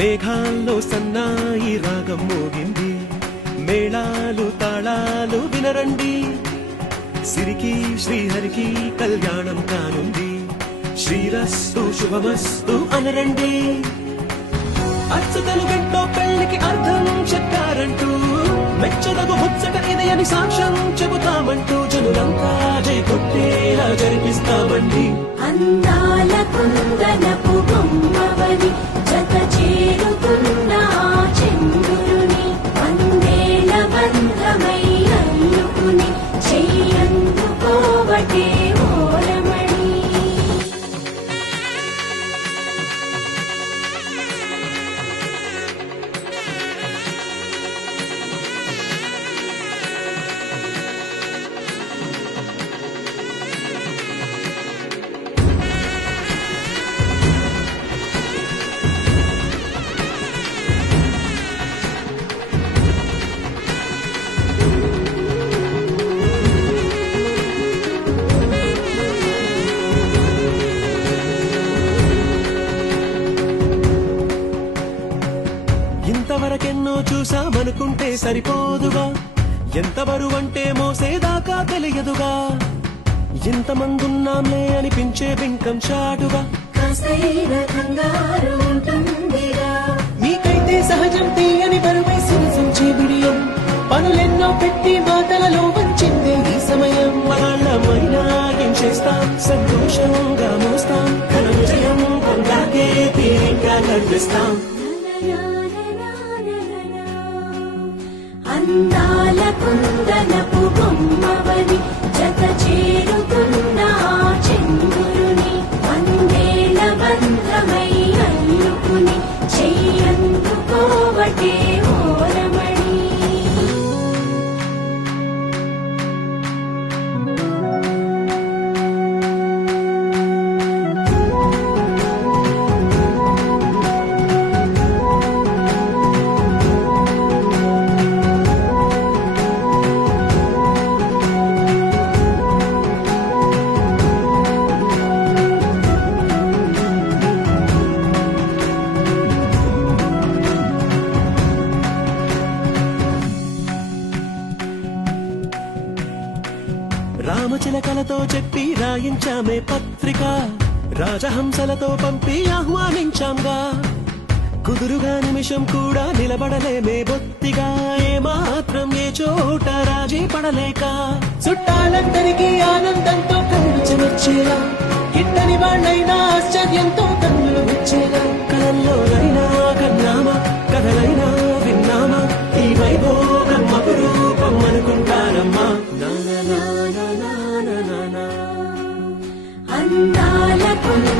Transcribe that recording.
మేఘాల్లో సన్నాయి రాగం మోగింది, మేళాలు తాళాలు వినరండి, సిరికి శ్రీహరికి కళ్యాణం కానుంది, శ్రీరస్తు శుభమస్తు అనరండి. అచ్చతలు గంటో పెళ్లికి అర్థం చెప్పారంటూ, మెచ్చదగు ముచ్చట ఇది అని సాక్ష్యం చెబుతామంటూ, జనులంతా జై కొట్టేలా జరిపిస్తామండి. అందాల కుందనపు బొమ్మవని జత చేరుకున్న చంద్రుని, వందేల బంధమై అల్లుకుని చెయ్యందుకోవటే ఓరమణి. ఇంతవరకెన్నో చూసామనుకుంటే సరిపోదుగా, ఎంత బరువంటే మోసేదాకా తెలియదుగా, ఇంతమందున్నాంలే అనిపించే బింకం చాటుగా, కాస్తైన కంగారు ఉంటుందిగా. మీకైతే సహజం తీయని బరువై సిరిసించే బిడియం, పనులెన్నో పెట్టి మాటలలో వంచిందే ఈ సమయం. మనాళ్ళమైనా ఏం చేస్తాం, సంతోషంగా మోస్తాం, ఘన విజయం పొందాకే తీరిగ్గా కనిపిస్తాం. అందాల కుందనపు బొమ్మవని జత చేరుకున్న చంద్రుని, వందేల బంధమై అల్లుకుని చెయ్యందుకోవటే ఓరమణి. రామచిలకలతో చెప్పి రాయించామే పత్రిక, రాజహంసలతో పంపి ఆహ్వానించాంగా, కుదురుగా నిమిషం కూడా నిలబడలేమే బొత్తిగా, ఏ మాత్రం ఏ చోట రాజీ పడలేక, చుట్టాలందరికీ ఆనందంతో కళ్ళు చెమర్చేలా, ఇట్టని వాళ్ళైనా ఆశ్చర్యంతో కన్నులు వచ్చేలా, కళ్ళల్లోనైనా కన్నామా, కథలైనా విన్నామా, ఈ వైభోగం అపురూపం అనుకుంటారమ్మా. అందాల కుందనపు